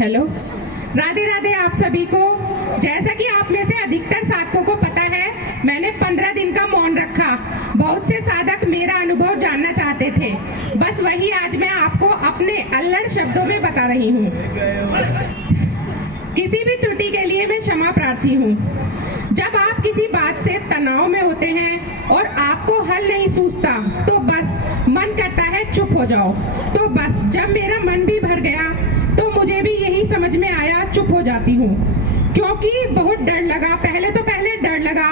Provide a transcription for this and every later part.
Hello, Radhe Radhe आप सभी को। जैसा कि आप में से अधिकतर साधकों को पता है, मैंने 15 दिन का मौन रखा। बहुत से साधक मेरा अनुभव जानना चाहते थे, बस वही आज मैं आपको अपने अल्लड़ शब्दों में बता रही हूँ। किसी भी त्रुटि के लिए मैं क्षमा प्रार्थी हूँ। जब आप किसी बात से तनाव में होते हैं और आपको हल नहीं सूझता, तो बस मन करता है चुप हो जाओ। तो बस जब मेरा मन भी भर गया तो मुझे भी यही समझ में आया, चुप हो जाती हूँ। क्योंकि बहुत डर लगा, पहले डर लगा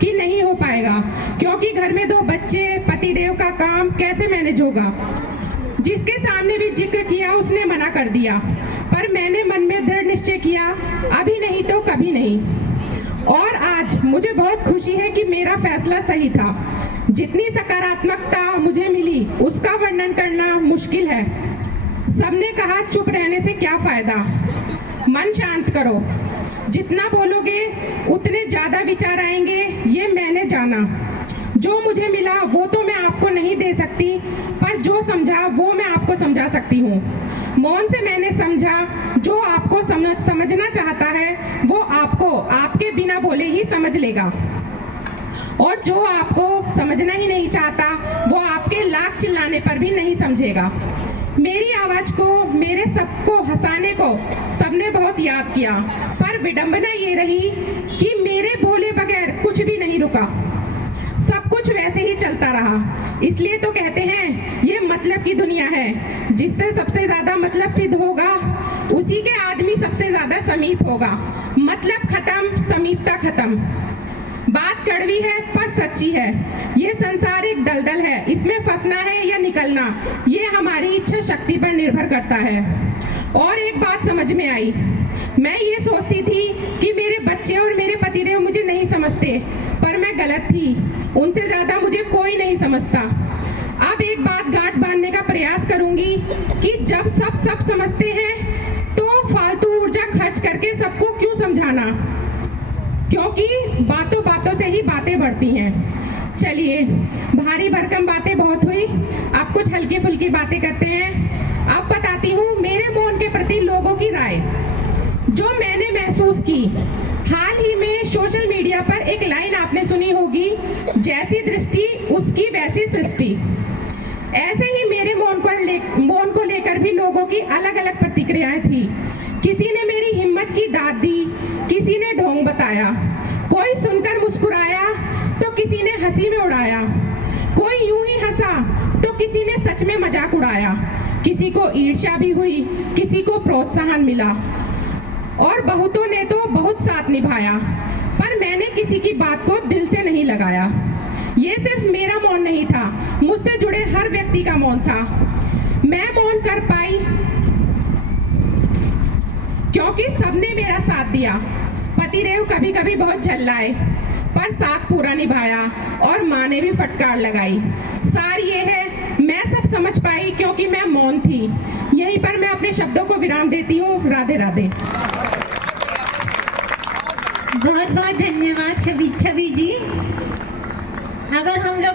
कि नहीं हो पाएगा, क्योंकि घर में 2 बच्चे, पतिदेव का काम कैसे मैनेज होगा। जिसके सामने भी जिक्र किया उसने मना कर दिया, पर मैंने मन में दृढ़ निश्चय किया, अभी नहीं तो कभी नहीं। और आज मुझे बहुत खुशी है कि मेरा फैसला सही था। जितनी सकारात्मकता मुझे मिली उसका वर्णन करना मुश्किल है। सबने कहा चुप रहने से क्या फायदा, मन शांत करो। जितना बोलोगे उतने ज्यादा विचार आएंगे, ये मैंने जाना। जो मुझे मिला वो तो मैं आपको नहीं दे सकती, पर जो समझा वो मैं आपको समझा सकती हूँ। मौन से मैंने समझा, जो आपको समझना चाहता है वो आपको आपके बिना बोले ही समझ लेगा, और जो आपको समझना ही नहीं चाहता वो आपके लाख चिल्लाने पर भी नहीं समझेगा। मेरी आवाज को, मेरे सबको हंसाने को सबने बहुत याद किया, पर विडंबना ये रही कि मेरे बोले बगैर कुछ भी नहीं रुका, सब कुछ वैसे ही चलता रहा। इसलिए तो कहते हैं ये मतलब की दुनिया है, जिससे सबसे ज्यादा मतलब सिद्ध होगा उसी के आदमी सबसे ज्यादा समीप होगा। मतलब खत्म, समीपता खत्म। बात कड़वी है पर सच्ची है। ये संसार एक दलदल है, इसमें फंसना है या निकलना ये हमारी इच्छा शक्ति पर निर्भर करता है। और एक बात समझ में आई, मैं ये सोचती थी कि मेरे बच्चे और मेरे पतिदेव मुझे नहीं समझते, पर मैं गलत थी। उनसे ज्यादा मुझे कोई नहीं समझता। अब एक बात गांठ बांधने का प्रयास करूंगी कि जब सब समझते हैं तो फालतू ऊर्जा खर्च करके सबको क्यों समझाना, क्योंकि बातों से ही बातें बढ़ती हैं। चलिए, भारी भरकम बातें बहुत हुई, अब कुछ हल्की फुल्की बातें करते हैं। अब बताती हूँ मेरे मौन के प्रति लोगों की राय, जो मैंने महसूस की। हाल ही में सोशल मीडिया पर एक लाइन आपने सुनी होगी, जैसी दृष्टि उसकी वैसी सृष्टि। ऐसे ही मेरे मौन को लेकर भी लोगों की अलग अलग प्रतिक्रियाएं थी। किसी ने मेरी हिम्मत की दाद दी, किसी ने ढोंग बताया, कोई सुनकर मुस्कुराया तो किसी ने हंसी में उड़ाया, कोई यूं ही हंसा तो किसी ने सच में मजाक उड़ाया। किसी को ईर्ष्या भी हुई, किसी को प्रोत्साहन मिला, और बहुतों ने तो बहुत साथ निभाया, पर मैंने किसी की बात को दिल से नहीं लगाया। ये सिर्फ मेरा मौन नहीं था, मुझसे जुड़े हर व्यक्ति का मौन था। मैं मौन कर पाई क्योंकि सबने मेरा साथ दिया। पतिदेव कभी कभी बहुत झल्लाए, पर साथ पूरा निभाया, और माँ ने भी फटकार लगाई। सार ये है, मैं सब समझ पाई क्योंकि मैं मौन थी। यहीं पर मैं अपने शब्दों को विराम देती हूँ। राधे राधे। बहुत बहुत धन्यवाद छवि जी। अगर हम लोग